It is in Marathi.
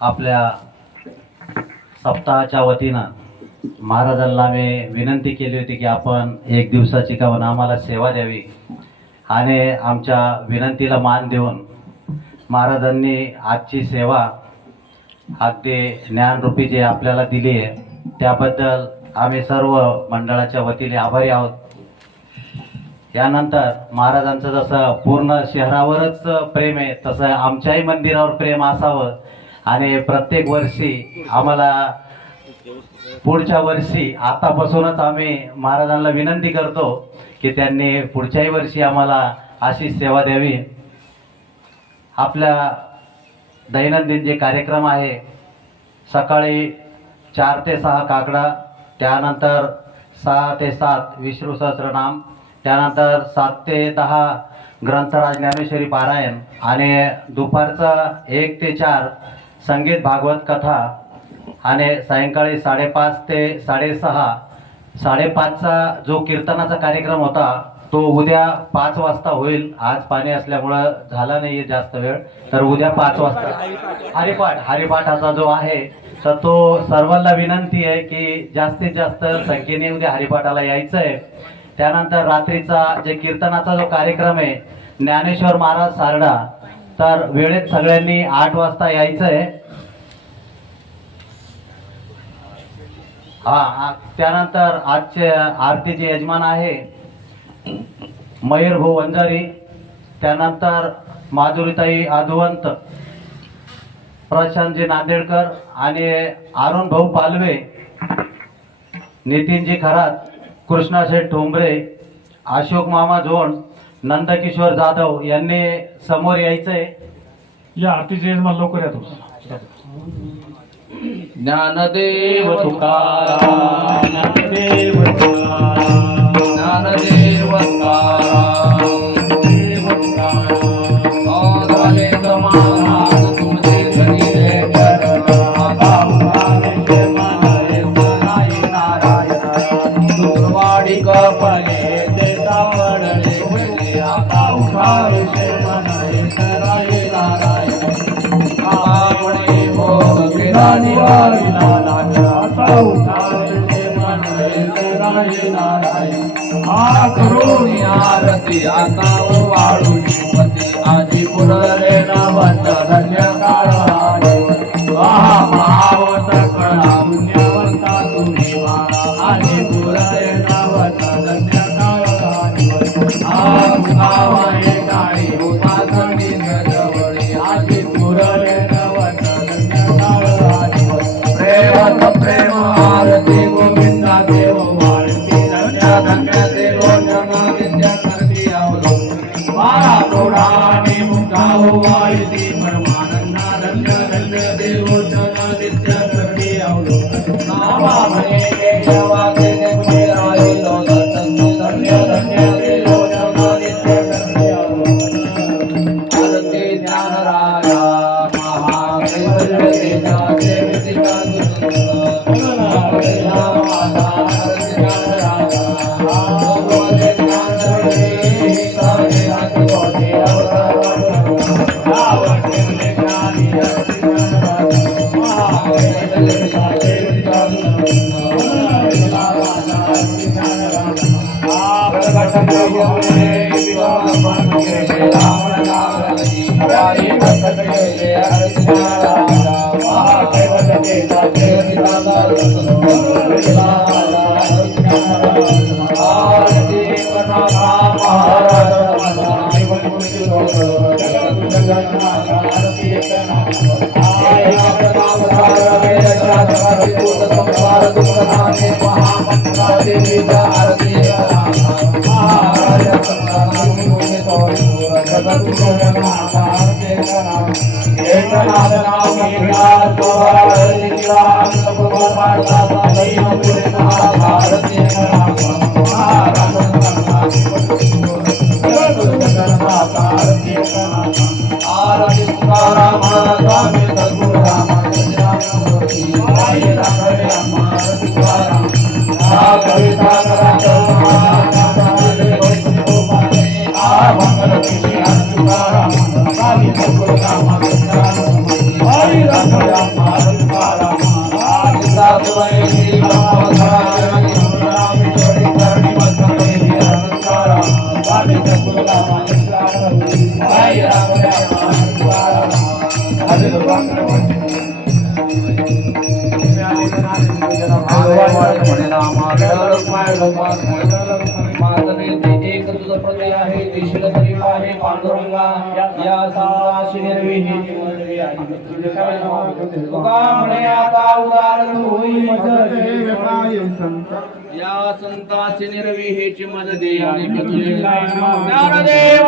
आपल्या सप्ताहाच्या वतीनं महाराजांना मी विनंती केली होती की आपण एक दिवसाची का होईना आम्हाला सेवा द्यावी आणि आमच्या विनंतीला मान देऊन महाराजांनी आजची सेवा अगदी ज्ञानरूपी जे आपल्याला दिली आहे त्याबद्दल आम्ही सर्व मंडळाच्या वतीने आभारी आहोत. यानंतर महाराजांचं जसं पूर्ण शहरावरच प्रेम आहे तसं आमच्याही मंदिरावर प्रेम असावं आणि प्रत्येक वर्षी आम्हाला पुढच्या वर्षी आतापासूनच आम्ही महाराजांना विनंती करतो की त्यांनी पुढच्याही वर्षी आम्हाला अशी सेवा द्यावी. आपल्या दैनंदिन जे कार्यक्रम आहे सकाळी 4 ते 6 काकडा, त्यानंतर 6 ते 7 विष्णू सहस्रनाम, त्यानंतर 7 ते 10 ग्रंथराज ज्ञानेश्वरी पारायण आणि दुपारचा 1 ते 4 संगीत भागवत कथा आणि सायंकाळी 5:30 ते 6:30 5:30चा जो कीर्तनाचा कार्यक्रम होता तो उद्या 5 वाजता होईल. आज पाणी असल्यामुळं झाला नाही जास्त वेळ, तर उद्या 5 वाजता हरिपाठाचा जो आहे तर तो सर्वांना विनंती आहे की जास्तीत जास्त संख्येने उद्या हरिपाठाला यायचं आहे. त्यानंतर रात्रीचा जे कीर्तनाचा जो कार्यक्रम आहे ज्ञानेश्वर महाराज सारडा, तर वेळेत सगळ्यांनी 8 वाजता यायचं आहे. त्यानंतर आजचे आरतीचे यजमान आहे मयूर भाऊ वंजारी, त्यानंतर माधुरीताई आधुवंत, प्रशांतजी नांदेडकर आणि अरुण भाऊ पालवे, नितीनजी खरात, कृष्णाशेठ ठोंबरे, अशोक मामा जोड, नंदकिशोर जाधव यांनी समोर यायचंय. या आरतीचे यजमान लवकर या तुम्ही. ज्ञानदेव तुकाराम, ज्ञानदेव तुकाराम, ज्ञानदेव तुकाराम, देव तुकाराम. झाले समाधान तुमचे धनीले चरण, आता उठावे शरणारे सराई नारायण. दुर्वाडी कपले ते सावडले होते, आता उठावे शरणारे सराई नारायण. आवडे भोग विरानी वारिला नाथ, आता उठावे शरणारे सराई नारायण. आ करुणी आरती आता वाळू शिवती, आजी पुरले नवत धन्य काळ आले. महावत कळा पुण्यवंता तुम्ही मारा, आजी पुरले नवत धन्य काळ आले. गावाने काळी उपासणी जवळी, आजी पुरले नवत धन्य काळ आले. प्रेमत प्रेम आरती गोविंदा देव वाळती, धन्य धन्य देव जन विद्या करती अवलोकन. मारा तोडाने मुक्ताव वाळती परमानंदा, धन्य धन्य देव जन विद्या करती अवलोकन. नावा म्हणे देवाचे जन्मे राहिलो दर्शन, धन्य धन्य देव जन विद्या करती अवलोकन. आरती ज्ञान राजा महाकैवल्य तेजा सेवितिका एकनाथ पांडुरंगा या संताची निर्विहीची मर्जी आहे तुका म्हणे आता उदार होई या संताची निर्विहीची मदती आणि ज्ञानदेव